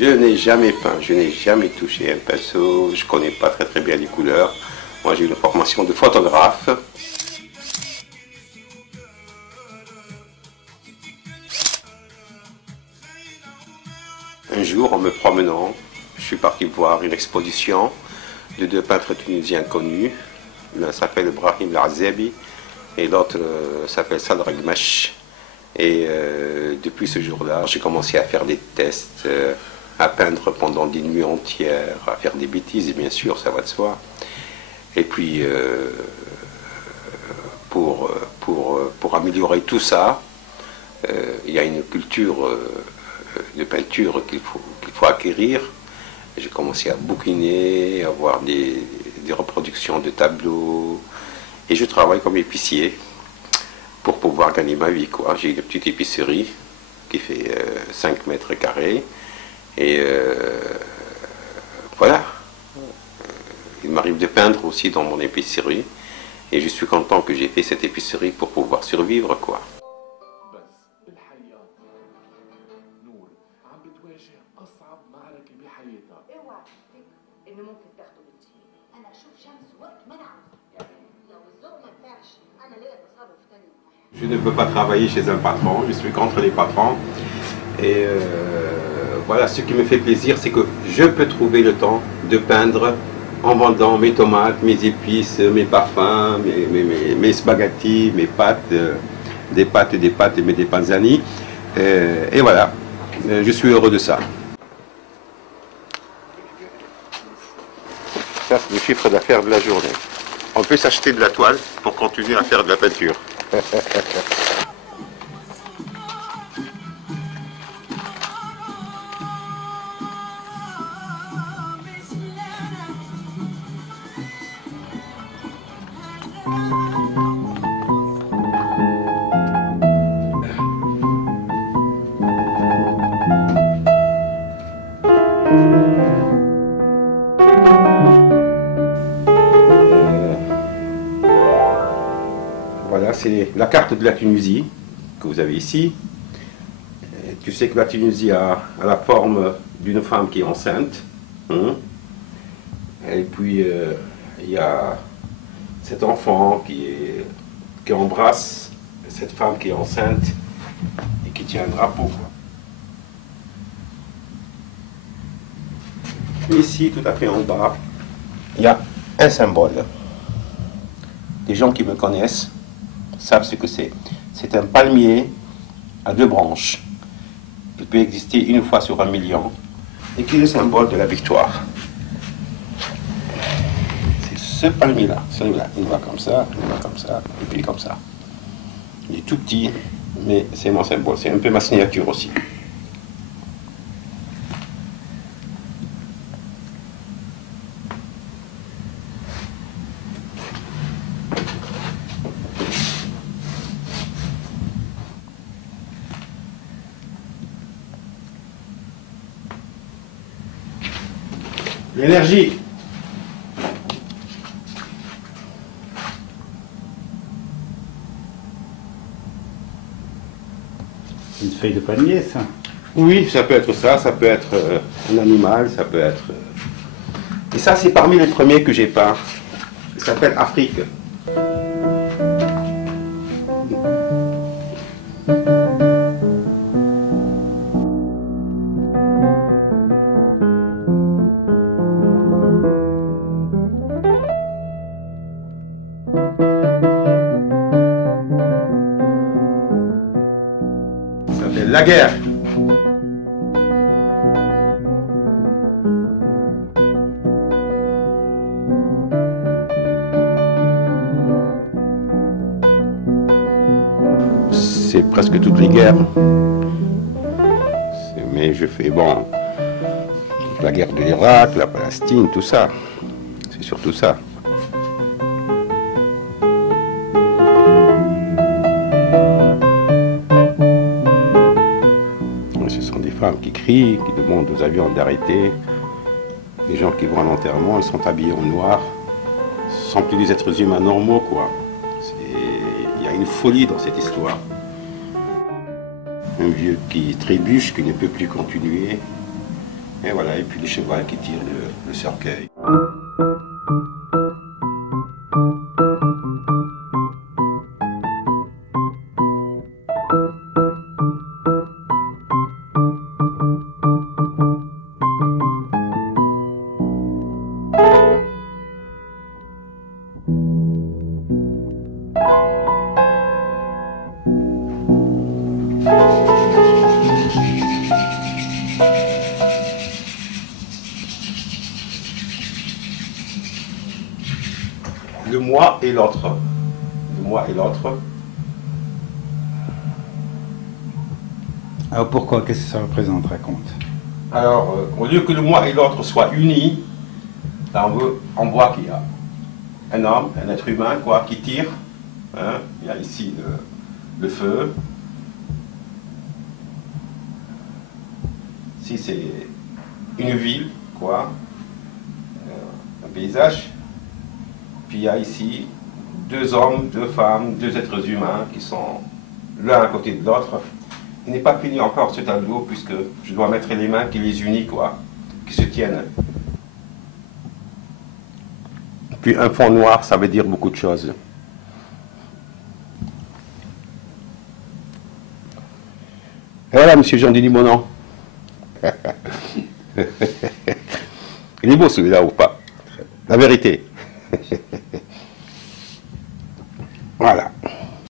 Je n'ai jamais peint, je n'ai jamais touché un pinceau, je ne connais pas très bien les couleurs. Moi j'ai une formation de photographe. Un jour, en me promenant, je suis parti voir une exposition de deux peintres tunisiens connus. L'un s'appelle Brahim Lazebi et l'autre s'appelle Sadr Gmash. Et depuis ce jour-là, j'ai commencé à faire des tests, à peindre pendant des nuits entières, à faire des bêtises, bien sûr, ça va de soi. Et puis, pour améliorer tout ça, il y a une culture de peinture qu'il faut acquérir. J'ai commencé à bouquiner, à voir des reproductions de tableaux, et je travaille comme épicier pour pouvoir gagner ma vie, quoi. J'ai une petite épicerie qui fait 5 mètres carrés, et voilà. Il m'arrive de peindre aussi dans mon épicerie, et je suis content que j'ai fait cette épicerie pour pouvoir survivre, quoi. Je ne peux pas travailler chez un patron, je suis contre les patrons. Et voilà, ce qui me fait plaisir, c'est que je peux trouver le temps de peindre en vendant mes tomates, mes épices, mes parfums, mes spaghettis, mes pâtes, des pâtes, mais des panzani. Et voilà, je suis heureux de ça. Ça, c'est le chiffre d'affaires de la journée. On peut s'acheter de la toile pour continuer à faire de la peinture. Voilà, c'est la carte de la Tunisie que vous avez ici. Tu sais que la Tunisie a la forme d'une femme qui est enceinte. Et puis, il y a cet enfant qui embrasse cette femme qui est enceinte et qui tient un drapeau. Ici, tout à fait en bas, il y a un symbole. Les gens qui me connaissent savent ce que c'est. C'est un palmier à 2 branches. Il peut exister une fois sur 1 million et qui est le symbole de la victoire. C'est ce palmier-là, celui-là. Il va comme ça, et puis comme ça. Il est tout petit, mais c'est mon symbole. C'est un peu ma signature aussi. L'énergie. Une feuille de palmier, ça? Oui, ça peut être ça, ça peut être un animal, ça peut être... Et ça, c'est parmi les premiers que j'ai peints. Ça s'appelle Afrique. Ça s'appelle La Guerre. C'est presque toutes les guerres. Mais je fais, bon, la guerre de l'Irak, la Palestine, tout ça. C'est surtout ça. Ce sont des femmes qui crient, qui demandent aux avions d'arrêter. Les gens qui vont à l'enterrement, ils sont habillés en noir. Ce sont plus des êtres humains normaux, quoi. Il y a une folie dans cette histoire. Un vieux qui trébuche, qui ne peut plus continuer. Et voilà, et puis le cheval qui tire le cercueil. Le moi et l'autre. Le moi et l'autre. Alors pourquoi? Qu'est-ce que ça représente? Raconte. Alors, au lieu que le moi et l'autre soient unis, là on voit qu'il y a un homme, un être humain, quoi, qui tire. Hein. Il y a ici le feu. Ici c'est une ville, quoi. Un paysage. Puis il y a ici deux hommes, deux femmes, deux êtres humains qui sont l'un à côté de l'autre. Il n'est pas fini encore ce tableau puisque je dois mettre les mains qui les unissent, quoi, qui se tiennent. Puis un fond noir, ça veut dire beaucoup de choses. Et voilà, monsieur Jean-Denis Monon. Il est beau celui-là ou pas? La vérité. Voilà.